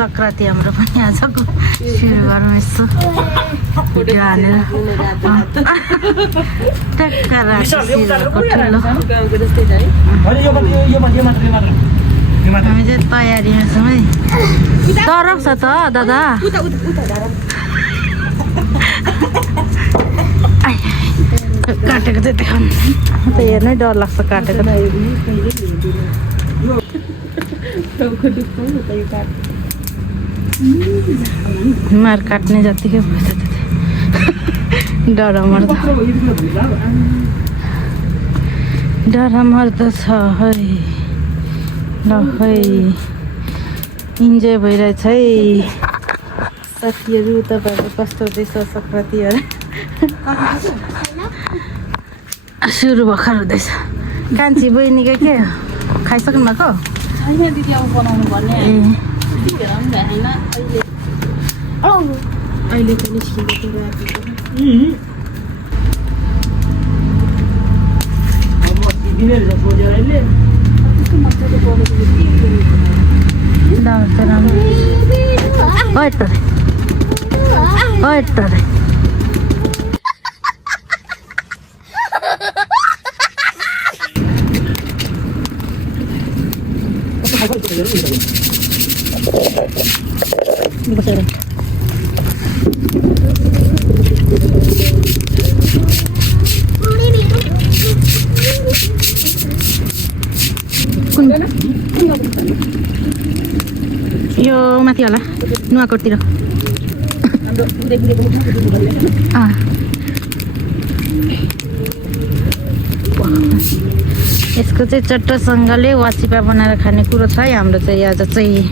सङ्क्रान्ति हाम्रो पनि आजको सुरु गरौँ यसो भिडियो हालेर ट्याक्क हामी चाहिँ तयारीमा छौँ है डर छ त दादा काटेको चाहिँ देखाउनु त हेर्नै डर लाग्छ काटेको मार काट्ने जतिकै भएछ डर मर्दा छ है ल है इन्जोय भइरहेछ है साथीहरू तपाईँहरू कस्तो हुँदैछ सङ्क्रान्तिहरू सुरु भर्खर हुँदैछ कान्छी बहिनीको के खाइसक्नु भएको छैन दिदी अब बनाउनु पर्ने अहिले पनि यो माथि होला नुवाकोटतिर यसको चाहिँ चट्टसँगले वाचिपा बनाएर खाने कुरो छ है हाम्रो चाहिँ आज चाहिँ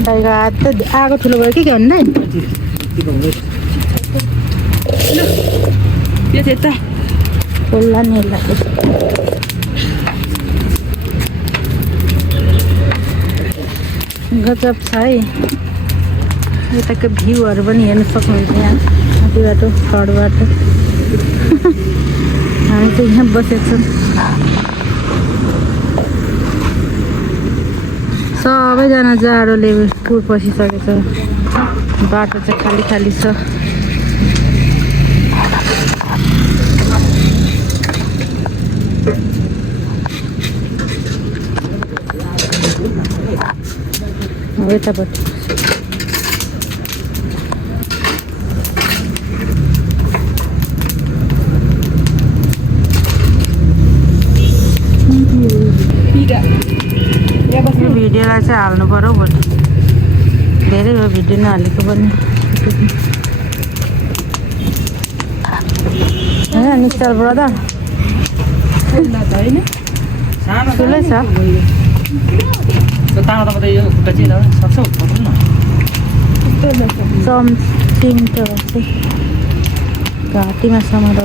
दाइको हात त आगो ठुलो भयो के भन्नु खोल्ला नि गजब छ है यताको भ्यूहरू पनि हेर्न सक्नुहुन्छ यहाँ माथिबाट घरबाट हामी चाहिँ यहाँ बसेको छौँ सबैजना जाडोले टुर पसिसकेको छ बाटो चाहिँ खाली खाली छ यताबाट भिडियोलाई चाहिँ हाल्नु पर्यो भोलि धेरै भयो भिडियो नहालेको पनि होइन निस्टर ब्रदर ठुलै छ समथिङ त घाँटीमा समाएर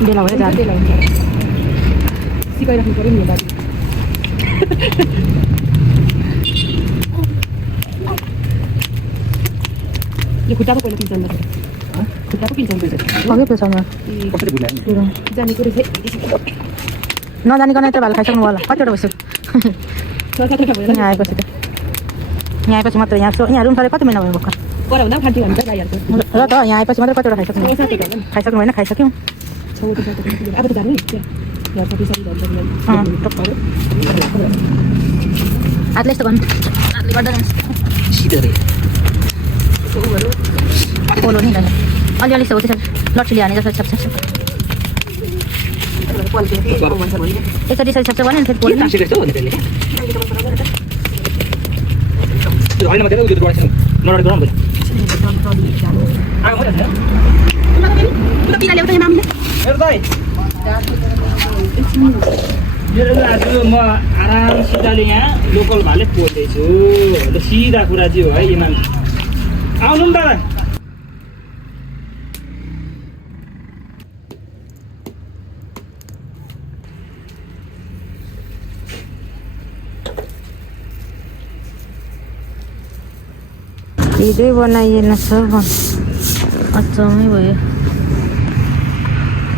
बेला भयो जाँदै सिकाइराख्नु पऱ्यो नि दाजु यो खुट्टाको पहिला किन्छ खुट्टाको किन्छ जानेको रहेछ नजानिकन यत्रो भाल खाइसक्नु होला कतिवटा भइसक्यो यहाँ आएपछि त यहाँ आएपछि मात्र यहाँ रुम सर कति महिना भयो भर्खर र त यहाँ आएपछि मात्रै कतिवटा खाइसक्नु होइन खाइसक्यौँ अब त जानु नि हातले यस्तो गर्नु हातले गर्दा पोलो नि अलिअलि हो त्यसरी लट्ठीले हाने जस्तो छ्याप एकचोटि यसरी छ्याप्छ भने फेरि पोलो आज म आरामसितले यहाँ लोकल भाले पोल्दैछु सिधा कुरा चाहिँ हो है इमान आउनु नि दादा हिजै बनाइएन छ अचम्मै भयो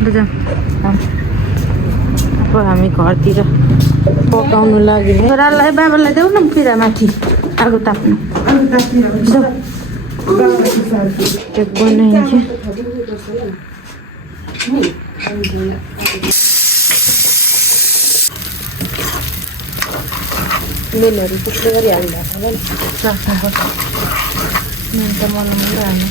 बुझ अब हामी घरतिर पकाउनु लागि छोरालाई बाबालाई देऊ न फिरा माथि आगो ताप्नु त्यो बनाइन्छ मेलहरू पुष्टै गरिहाल्नु भएको छ त मलाई मात्रै हाल्नु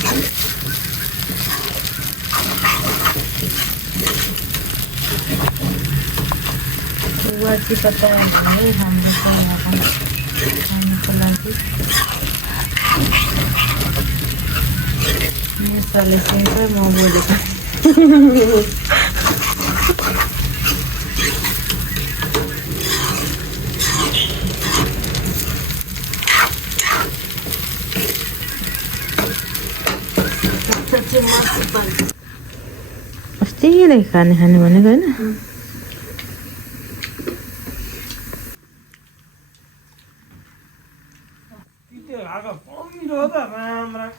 वाची पता है हाम्रो खानुको लागि मसाले सिन्छ म बोलेको अस्ति नै खाने भनेको होइन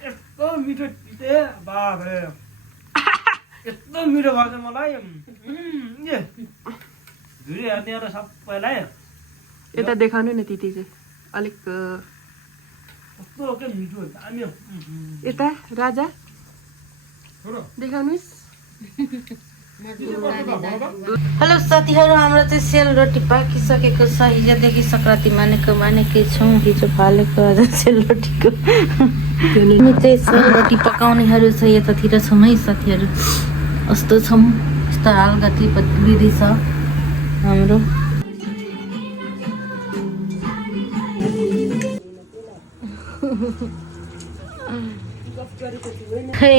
यस्तो मिठो तिते बाबे यस्तो मिठो भएको छ मलाई झुरी हाल्ने सबैलाई यता देखाउनु नि तिती चाहिँ अलिक कस्तो के मिठो दामी यता राजा देखाउनुहोस् हेलो साथीहरू हाम्रो चाहिँ सेलरोटी पाकिसकेको छ हिजोदेखि सङ्क्रान्ति मानेकै छौँ हिजो फालेको आज सेलरोटीको हामी चाहिँ सेलरोटी पकाउनेहरू छ यतातिर छौँ है साथीहरू कस्तो छौँ यस्तो हालगति विधि छ हाम्रो खै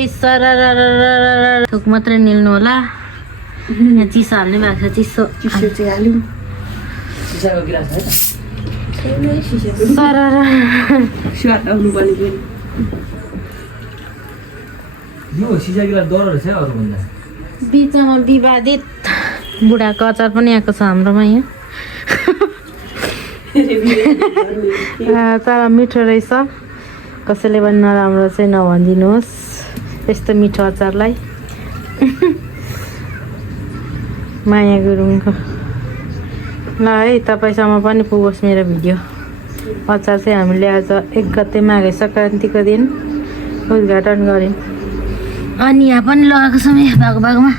थुक मात्रै निल्नु होला यहाँ चिसो हाल्ने भएको छ चिसो चाहिँ हाल्यौँ स्वाद आउनु पर्ने यो सिसा गिलास डर रहेछ अरूभन्दा बिचमा विवादित बुढाको अचार पनि आएको छ हाम्रोमा यहाँ तर मिठो रहेछ कसैले पनि नराम्रो चाहिँ नभनिदिनुहोस् यस्तो मिठो अचारलाई माया गुरुङको ल है तपाईँसम्म पनि पुगोस् मेरो भिडियो अचार चाहिँ हामीले आज 1 गते माघे सङ्क्रान्तिको दिन उद्घाटन गऱ्यौँ अनि यहाँ पनि लगाएको छौँ यहाँ भागमा